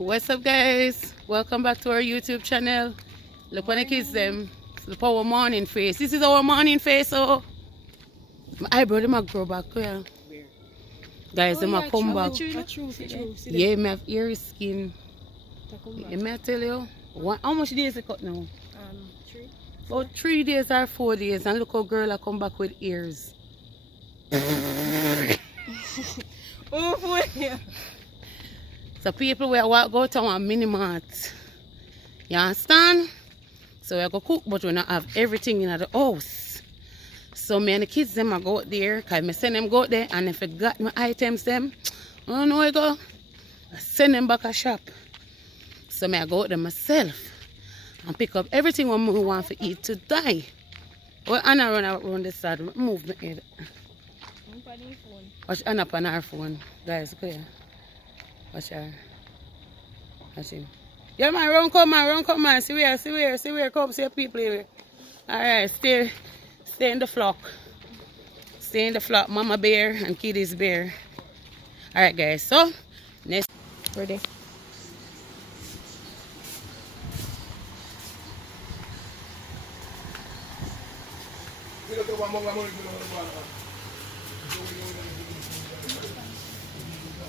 What's up, guys? Welcome back to our YouTube channel. Look when the kids them. Look our morning face. This is our morning face. Oh, my eyebrow them a grow back. Yeah. Guys, them a come back. Yeah, me have ear skin. Yeah, me I tell you. How much days it cut now? 3. About 3 days or 4 days, and look how girl I come back with ears. Oh, yeah. So people will walk go to one mini mart. You understand? So we go cook, but we not have everything in the house. So me and the kids them I go out there, cause me send them go out there, and if I got my items them, I don't know where I go. I send them back a shop. So me I go out there myself and pick up everything what we want to eat today. Well, Anna run around the side, move my head. Watch Anna on her phone, guys. Look here. Watch her. Watch him. Yeah, man, run come man. See where, come, see people here. Alright, stay in the flock. Stay in the flock, mama bear and kiddies bear. Alright, guys, so next. Ready?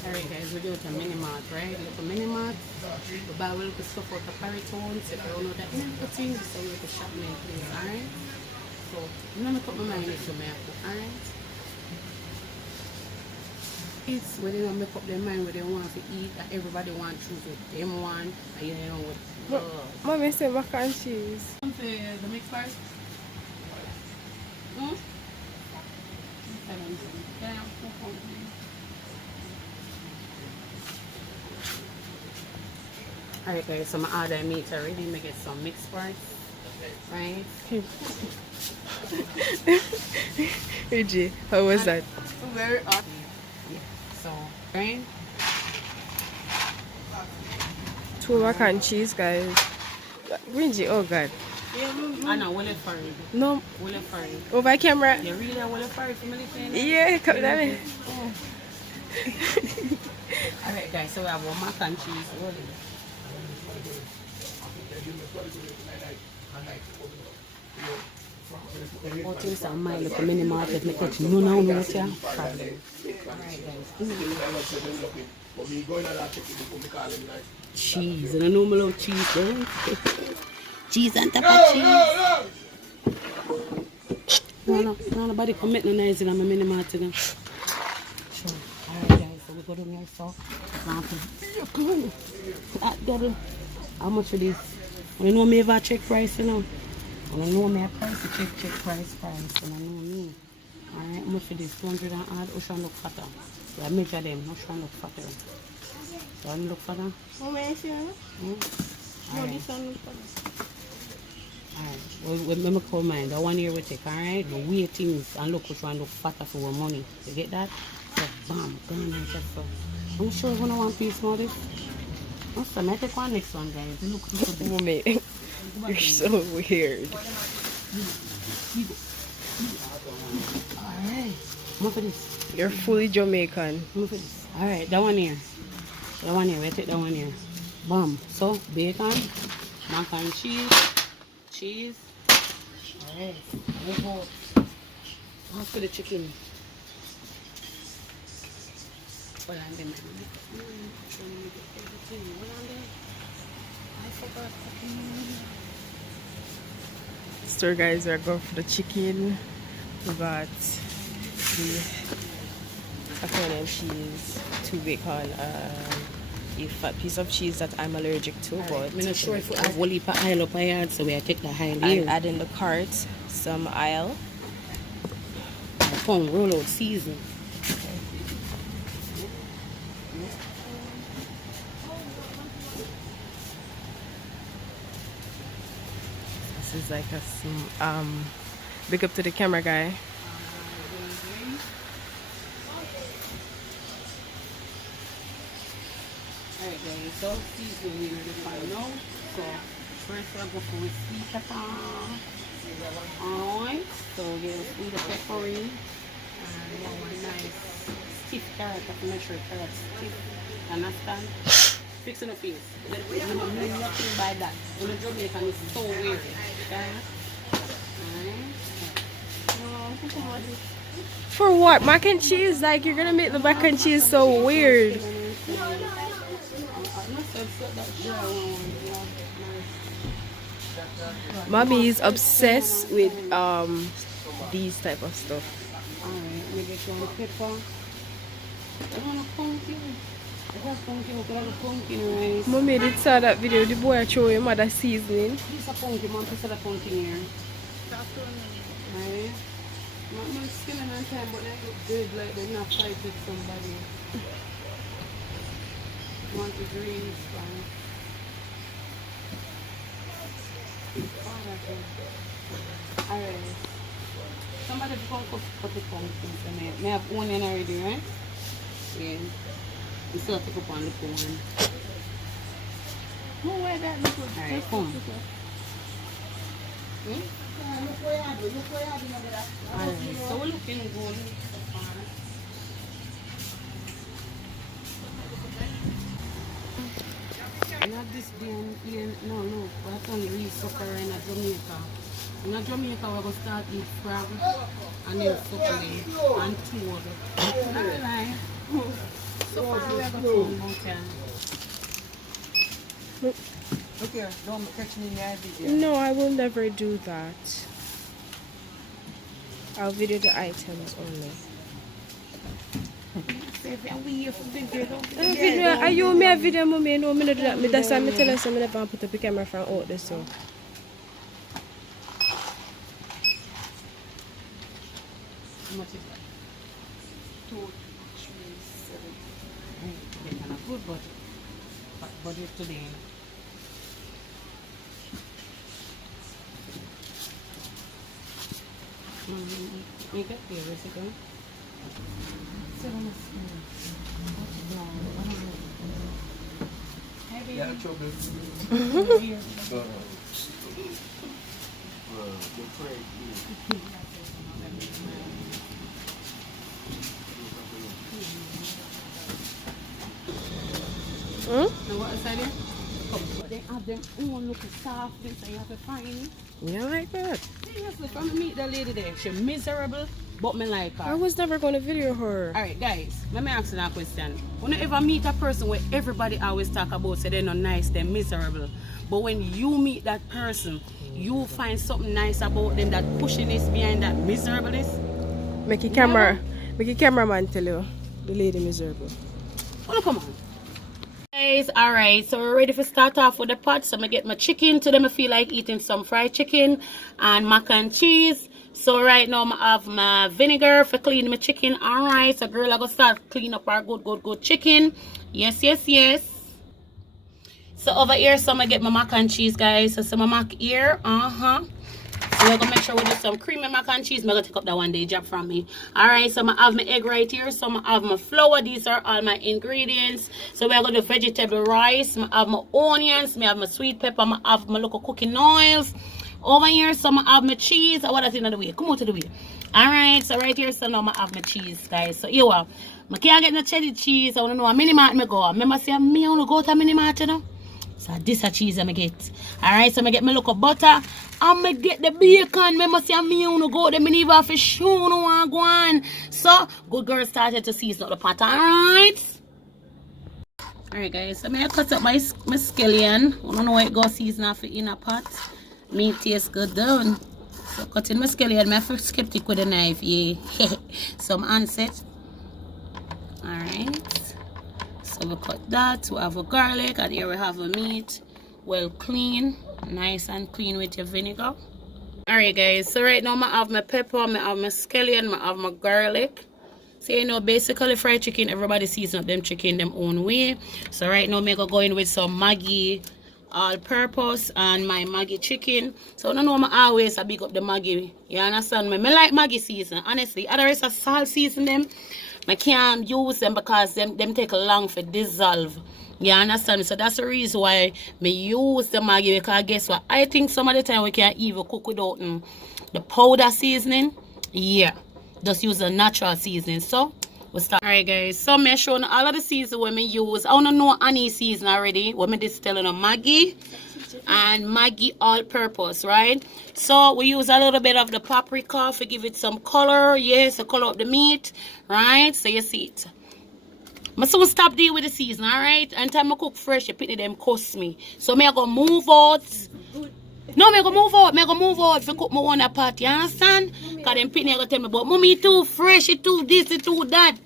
Alright guys, we do it a mini mart, right? Look a mini mart. We buy a little stuff out of Paritone. So if you don't know that thing, so we have to shop me please, alright? So I'm gonna put my mind into my cook, alright? It's when they don't make up their mind what they want to eat, that everybody want to choose what they want, and you know what. Mommy said mac and cheese. The mixed part? Hmm? Alright guys, so my order meat already. Make it some mixed parts, right? AJ, how was that? Very hot. Yeah. So, right? 2 mac and cheese, guys. Ringy, oh god. I know, will it furry? No. Will it furry? Over camera? You really will it furry for me? Yeah, come down. Oh. Alright guys, so we have 1 mac and cheese. All things are my little mini market. Make it no now no what you problem. Alright guys. Cheese, and I know I love cheese, right? Cheese and top of cheese. No, nobody commit no nice in my mini market now. Sure. Alright guys, so we go down here so come on. That double. How much for this? You know me if I check price, you know. And I know me a price, check price, and I know me. Alright, how much for this? 200 and odd, ocean look fatter. So I measure them, ocean look fatter. So I look fatter. How many is it? No, this one look fatter. Alright, well, let me call mine. The 1 year we take, alright? We weigh things and look which one look fatter for our money. You get that? So bam, gone and check for. I'm sure when I want piece more this. Also, I take one next one, guys. Look, Mommy, you're so weird. Alright. Move for this. You're fully Jamaican. Move for this. Alright, that one here. That one here. We take that one here. Bam. So, bacon, mac and cheese. Alright. Move out. Move for the chicken. Hold on there, man. I forgot. So guys, we're going for the chicken. We got the macaroni and cheese, 2 bacon, a fat piece of cheese that I'm allergic to. Right. But I'm not sure if we have one heap of aisle up here, so we take the aisle and here. add in the cart some aisle. Come roll out season. This is like a big up to the camera guy. Alright guys, so season we already find out. So first I go for with sweet pepper. Alright, so we get the pepper in. And one nice stiff carrot. I have to make sure carrot stiff. Understand? Fixing the face. You don't mean nothing by that. In the Jamaican, it's so weird. Okay? For what? Mac and cheese? Like, you're gonna make the mac and cheese so weird. Mommy is obsessed with these type of stuff. Alright, let me get you on the pepper. I want a pumpkin. I got pumpkin, I got a pumpkin rice. Mommy did saw that video, the boy show him mother seasoning. This is a pumpkin, mom put a pumpkin here. Alright. I'm skinning on time, but they look good, like they're not fight with somebody. Want the greens, fine. Alright. Somebody can put the pumpkins in it. May I have onion already, right? Yeah. You still have to put on the one. No way that little. Alright, come. Alright, so we're looking good. Not this being, no, that's only real sucker in Jamaica. In Jamaica, we're going to start with crab and then suckling and toad. Not lie. So far, we're going to mountain. Okay, don't catch me in the video. No, I will never do that. I'll video the items only. Are you me a video, mommy? No, me not do that. Me that's why me tell us I'm never put up the camera from out there. So. How much is that? 2, 3, 7. They kind of good budget today. Make it here, where's it going? Yeah, trouble. So what is that here? They have them own look soft, so you have to find it. Yeah, like that. Seriously, from me meet the lady there, she miserable, but me like her. I was never gonna video her. Alright guys, let me ask you that question. When you ever meet a person where everybody always talk about say they're not nice, they're miserable, but when you meet that person, you find something nice about them, that pushiness behind that miserableness? Make your cameraman tell you the lady miserable. Oh, come on. Guys, alright, so we're ready to start off with the pot. So I'm gonna get my chicken. Today I feel like eating some fried chicken and mac and cheese. So right now I have my vinegar for cleaning my chicken. Alright, so girl, I gonna start clean up our good chicken. Yes. So over here, so I'm gonna get my mac and cheese, guys. So some mac here, so we're gonna make sure we do some creamy mac and cheese. I'm gonna take up that one day job from me. Alright, so I have my egg right here. So I have my flour. These are all my ingredients. So we're gonna do vegetable rice. I have my onions, I have my sweet pepper, I have my local cooking oils. Over here, so I have my cheese. What is in the way? Come on to the way. Alright, so right here, so now I have my cheese, guys. So here I can't get no cheddar cheese. I wanna know a mini mart me go. Remember say me wanna go to a mini mart, you know? So this a cheese I'm gonna get. Alright, so I'm gonna get my local butter. I'm gonna get the bacon. Remember say me wanna go there. Me need have a shoe no want go on. So good girl started to season up the pot. Alright. Alright guys, so I'm gonna cut up my scallion. I don't know why it goes season off in a pot. Meat tastes good down. So cutting my scallion, I'm skeptic with a knife, yeah. So I'm onset. Alright. So we cut that. We have a garlic, and here we have a meat. Well clean. Nice and clean with your vinegar. Alright guys, so right now I have my pepper, I have my scallion, I have my garlic. So you know, basically fried chicken, everybody season up them chicken them own way. So right now I'm gonna go in with some Maggi all-purpose and my Maggi chicken. So I don't know, I always big up the Maggi. You understand me? I like Maggi season, honestly. Otherwise, I salt season them. I can't use them because them take long for dissolve. You understand? So that's the reason why I use the Maggi, because guess what? I think some of the time we can even cook without the powder seasoning. Yeah. Just use the natural seasoning. So we start. Alright guys, so I'm showing all of the season when I use. I don't know any season already. What I just telling them Maggi and Maggi all purpose, right? So we use a little bit of the paprika to give it some color. Yes, to color up the meat, right? So you see it. I soon stop dealing with the season, alright? And time I cook fresh, you pick them cost me. So I go move out. No, I go move out. I go move out for cook my own pot, you understand? Because them pitney go tell me, but mommy too fresh, it too this, it too that.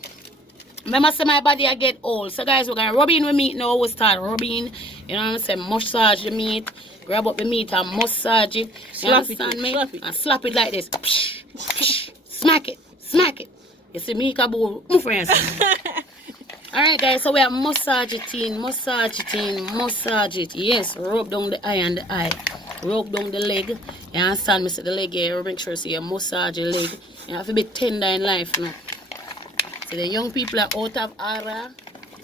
Remember say my body I get old. So guys, we're gonna rub in with meat now. We start rubbing, you know what I'm saying? Massage the meat. Grab up the meat and massage it. You understand me? And slap it like this. Psh, psh, smack it. Smack it. You see me, Kabul? My friends. Alright guys, so we are massage it in, massage it in, massage it. Yes, rub down the eye and the eye. Rub down the leg. You understand me? See the leg here. Make sure you massage your leg. You have to be tender in life now. So the young people are out of aura.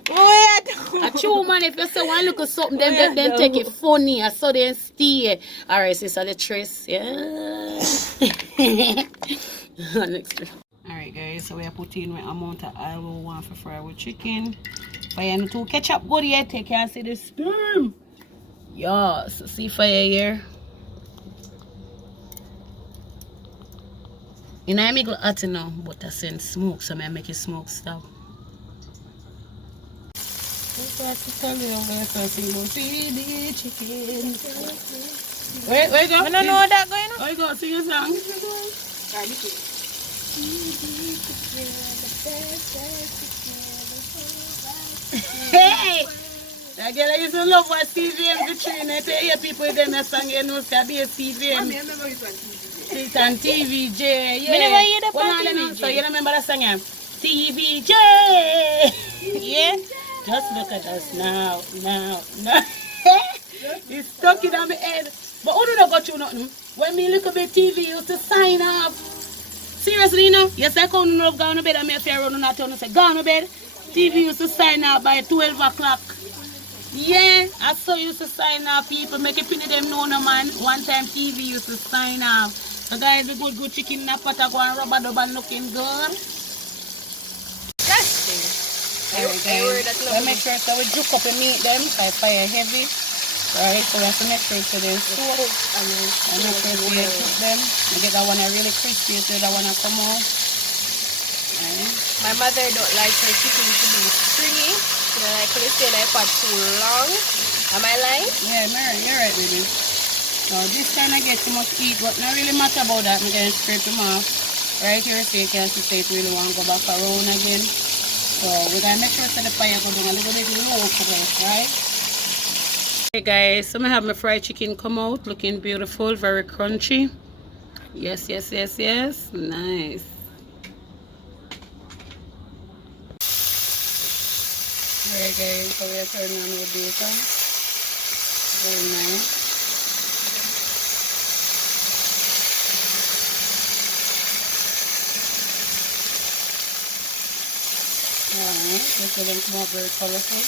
A true man, if you say one look at something, then take it funny. I saw them stay. Alright, so it's the trace. Yeah. Next. Alright guys, so we are putting what amount of oil we want for fry with chicken. Fire to ketchup good here, take care and see the steam. Yes, see fire here. You know I make it hot now, but I send smoke, so I make it smoke stop. Where you go? I don't know what that going on. Where you go? Sing a song. Hey! That girl I used to love what CVM the train. I tell you people with them a song, you know, it's be a CVM. It's on TVJ. Yeah. I never hear the part TVJ. So you remember that song? TVJ! Yeah. Just look at us now. It's stuck in my head. But who do not got you nothing? When me look at the TV, used to sign up. Seriously, you know? Yes, I come to go to bed and me if I run on that town and say, go to bed. TV used to sign up by 12 o'clock. Yeah, I saw used to sign up. People make it pin them know no man. One time TV used to sign up. So guys, we good chicken in a pot go and rubber dub and looking good. Alright guys, we make sure so we juke up the meat them, like fire heavy. Alright, so we have to make sure to the soup and make sure to cook them. We get that one really crispy so that one come out. Right. My mother don't like her chicken to be stringy. She don't like when you stay in the pot too long. Am I lying? Yeah, Mary, you're right, baby. So this time I get too much heat, but not really matter about that. I'm going to scrape them off. Right here, so you can see it really want to go back around again. So we're going to make sure that the fire goes down a little bit low for this, right? Hey guys, so I have my fried chicken come out, looking beautiful, very crunchy. Yes. Nice. Alright guys, so we are turning on the bacon. Very nice. Alright, this will come out very colorful.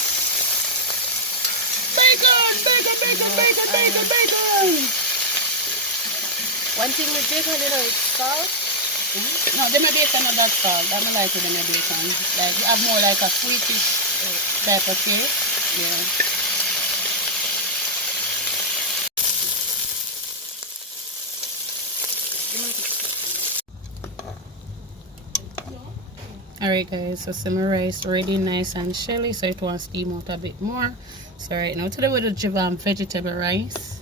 Bacon! One thing with bacon, you know, it's salt. No, they may bacon not that salt. I don't like it in the bacon. Like, you have more like a sweetish type of taste. Yeah. Alright guys, so simmer rice ready nice and shelly, so it wants to steam out a bit more. So right now today with the Javan vegetable rice.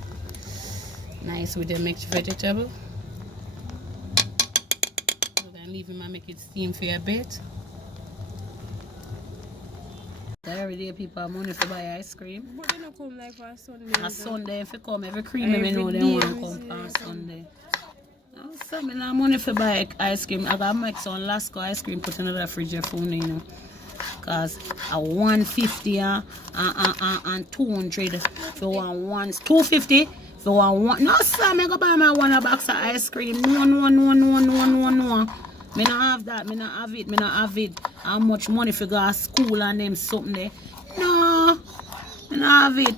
Nice with the mixed vegetable. So then leave him and make it steam for a bit. Every day people have money to buy ice cream. But they don't come like for a Sunday. A Sunday if you come, every cream I know they want to come for a Sunday. So I have money for buy ice cream. I got make some Lasco ice cream put in the fridge for me, you know. Cause a 150 and 200 for one 250 for one. No sir, I go buy my one box of ice cream. No. Me not have that, me not have it. How much money for go to school and them something there? No, me not have it.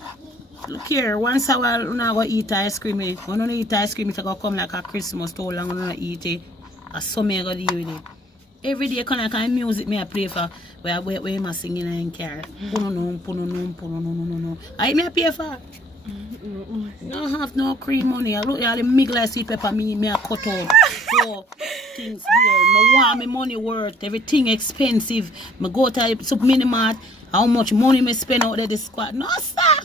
Look here, once a while, I'm not going to eat ice cream. When I eat ice cream, it's going to come like a Christmas. Too long, I'm not eat it. I saw me going to deal with it. Every day kind of music me I play for where am I singing in car. No. I me pay for. No have no cream money. I look at the migla sweet pepper me I cut out. So things there. No want me money worth. Everything expensive. Me go to the mini-mart. How much money me spend out there this squad? No sir.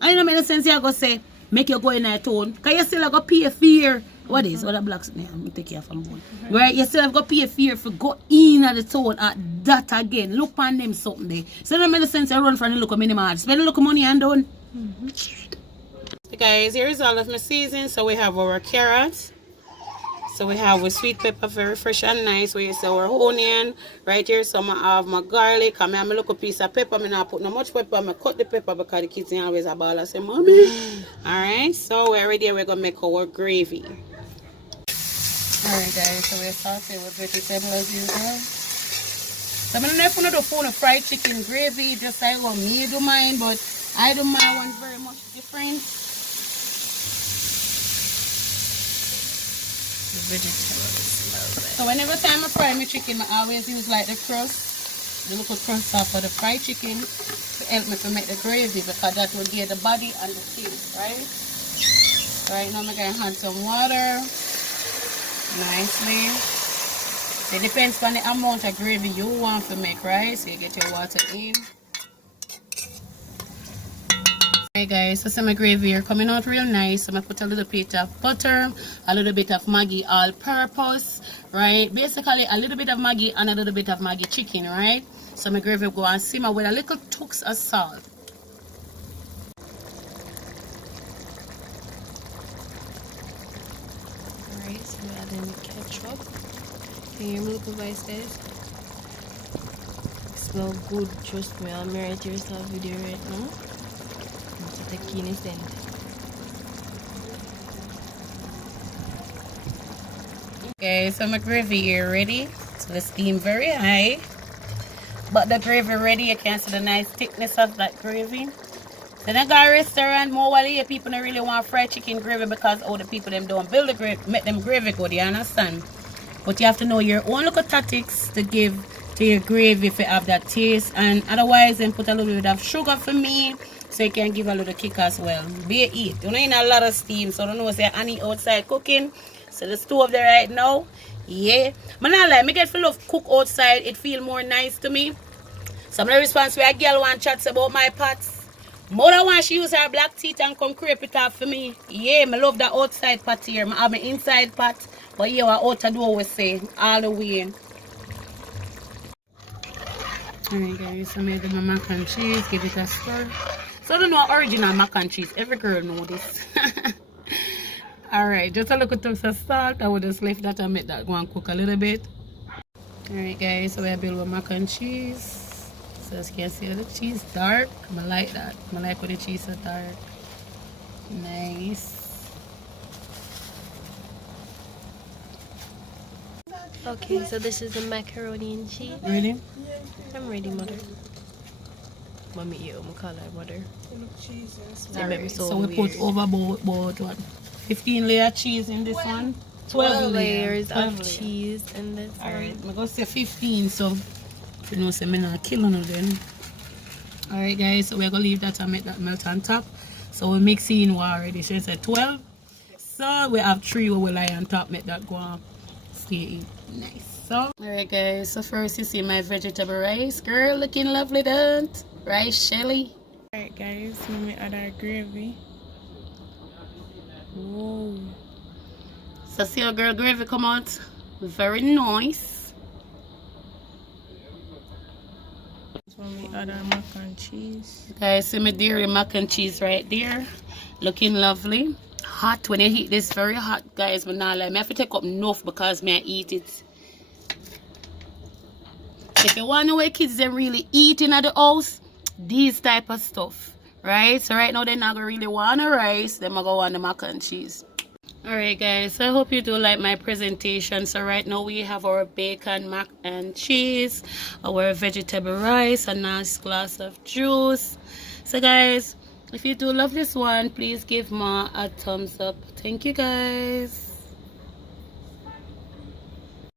I know make sense you go say make you go in that town. Cause you still go pay fear. What is what the blacks yeah, I'm take care from one. Right, you still have got pay fear for go in at the town at that again. Look on them something there. So that makes sense. I run from the local mini-mart. Spend a local money and done. So guys, here is all of my season. So we have our carrots. So we have our sweet pepper, very fresh and nice. We use our onion. Right here, so I have my garlic. I have a little piece of pepper. I not put no much pepper. I cut the pepper because the kids always a ball. I say, mommy. Alright, so we're ready. We're going to make our gravy. Alright guys, so we're sauteing with vegetables as usual. So I'm going to do phone fried chicken gravy, just like what me do mine, but I do my one very much different. The vegetables. So whenever time I fry my chicken, I always use like the crust, the little crust off of the fried chicken to help me to make the gravy because that will give the body and the taste, right? Right now I'm going to add some water. Nicely. It depends on the amount of gravy you want to make, right? So you get your water in. Alright guys, so some gravy are coming out real nice. So I'm gonna put a little bit of butter, a little bit of Maggi all-purpose, right? Basically a little bit of Maggi and a little bit of Maggi chicken, right? So my gravy will go and simmer with a little touch of salt. So we're adding the ketchup. Can you hear me look guys? Smell good, trust me. I'll narrate yourself video right now. Just a keen scent. Okay, so my gravy here ready. So the steam very high. But the gravy ready, you can see the nice thickness of that gravy. Then I got a restaurant more while here people don't really want fried chicken gravy because all the people them don't build the gravy, make them gravy good, you understand? But you have to know your own little tactics to give to your gravy if you have that taste, and otherwise then put a little bit of sugar for me so you can give a little kick as well. Be eat. You know in a lot of steam, so I don't know say Annie outside cooking. So the stove there right now. Yeah. But not like me get full of cook outside, it feel more nice to me. Some of the response where a girl want chats about my pots. Mother wants she use her black teeth and come crepe it off for me. Yeah, I love the outside pot here. I have my inside pot. But yeah, what outer door we say all the way. Alright guys, so I do my mac and cheese, give it a stir. So I don't know original mac and cheese. Every girl know this. Alright, just a little touch of salt. I will just leave that and make that go and cook a little bit. Alright guys, so I build with mac and cheese. So as you can see the cheese dark. I like that. I like when the cheese is dark. Nice. Okay, so this is the macaroni and cheese. Ready? I'm ready, mother. Mommy, you I'm call her mother. Alright, so we put over about what? 15 layer cheese in this one. 12 layers of layers. cheese in this one. Alright, I'm gonna say 15, so you know, so I'm not killing it then. Alright guys, so we're gonna leave that and make that melt on top. So we're mixing what already. So it's 12. So we have 3 where we lie on top, make that go on. Stay nice. So alright guys, so first you see my vegetable rice. Girl looking lovely, don't rice Shelly. Alright guys, let me add our gravy. Whoa. So see our girl gravy come out very nice. When we add our mac and cheese. Guys, see my dairy mac and cheese right there. Looking lovely. Hot. When I eat this, very hot, guys. But not like me have to take up enough because me I eat it. If you want to know where kids them really eating at the house, these type of stuff. Right? So right now they not gonna really want a rice. They gonna want the mac and cheese. Alright guys, so I hope you do like my presentation. So right now we have our bacon, mac and cheese, our vegetable rice, a nice glass of juice. So guys, if you do love this one, please give me a thumbs up. Thank you guys.